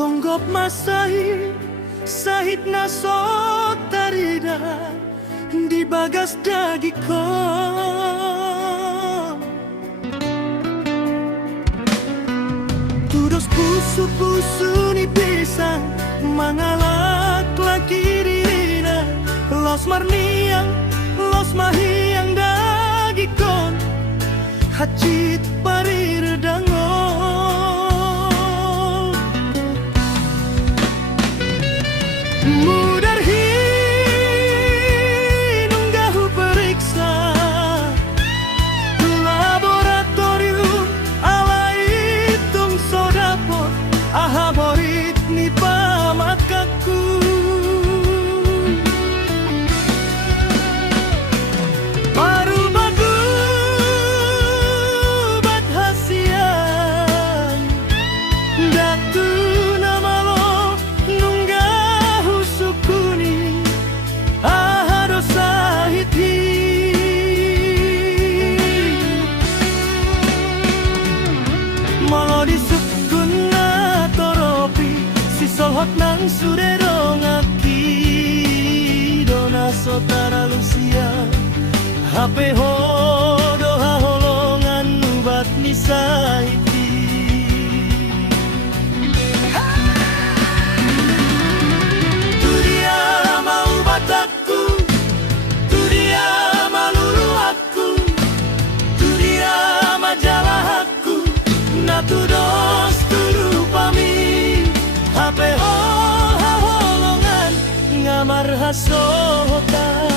Songgop masai sahit na sotarida di bagas dagiko. Tudos pusu-pusu ni pisang mangalak lagi dirina. Los marniang, los mahiang dagikon hacit parir dangon. Mudarhi nunggahu periksa laboratorium ala hitung sodapot ahaborit ni pamakaku. Baru bagu bat hasian datu namalo nunggahu sukuni ahado sahiti. Malo disukuna toropi si solhot nang sudero ngaki dona sotara lusia HP hodo haholongan nubat nisaiti. Tu dia mau bataku, tu dia malulu aku, tu dia majalah aku, na tu dos turu pami HP haholongan ngamar hasotan.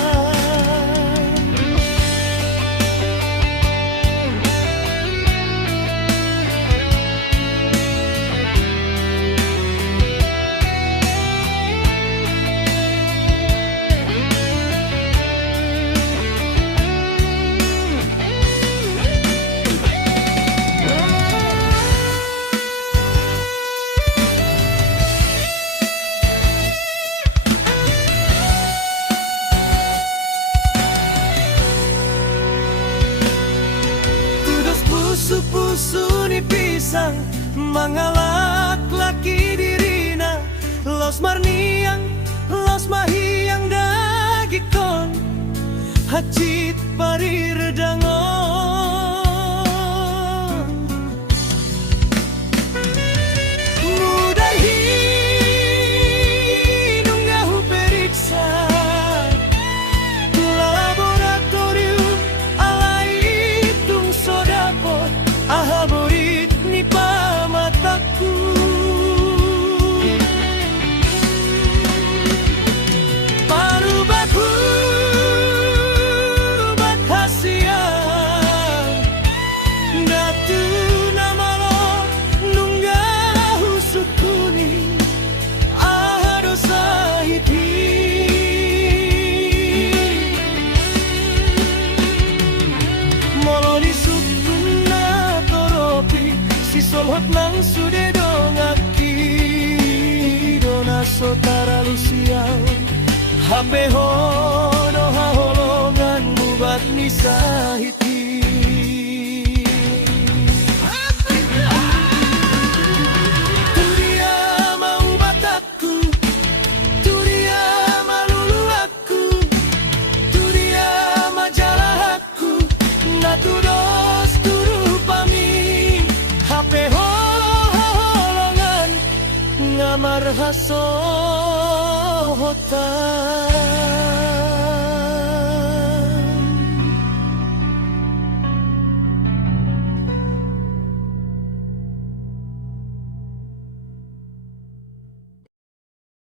Pusu-pusu ni pisang mangalak laki dirina. Los marniang, los mahiang dagikon hacit parir dangon. Mudahi nunggahu periksa laboratorium ala hitung sodapot ahaborit ni pamataku. Baru baku bat hasian datu namalo nunggahu sukuni ahado sahiti. Molo disukuna toropi si solhot nang sudedo ngaki dona sotara lusiang HP hodo haholongan mubat nisahiti. Tu dia mau bataku, tu dia malulu aku, tu dia majalah aku, na tu dos turu pami HP haholongan ngamar hasotan.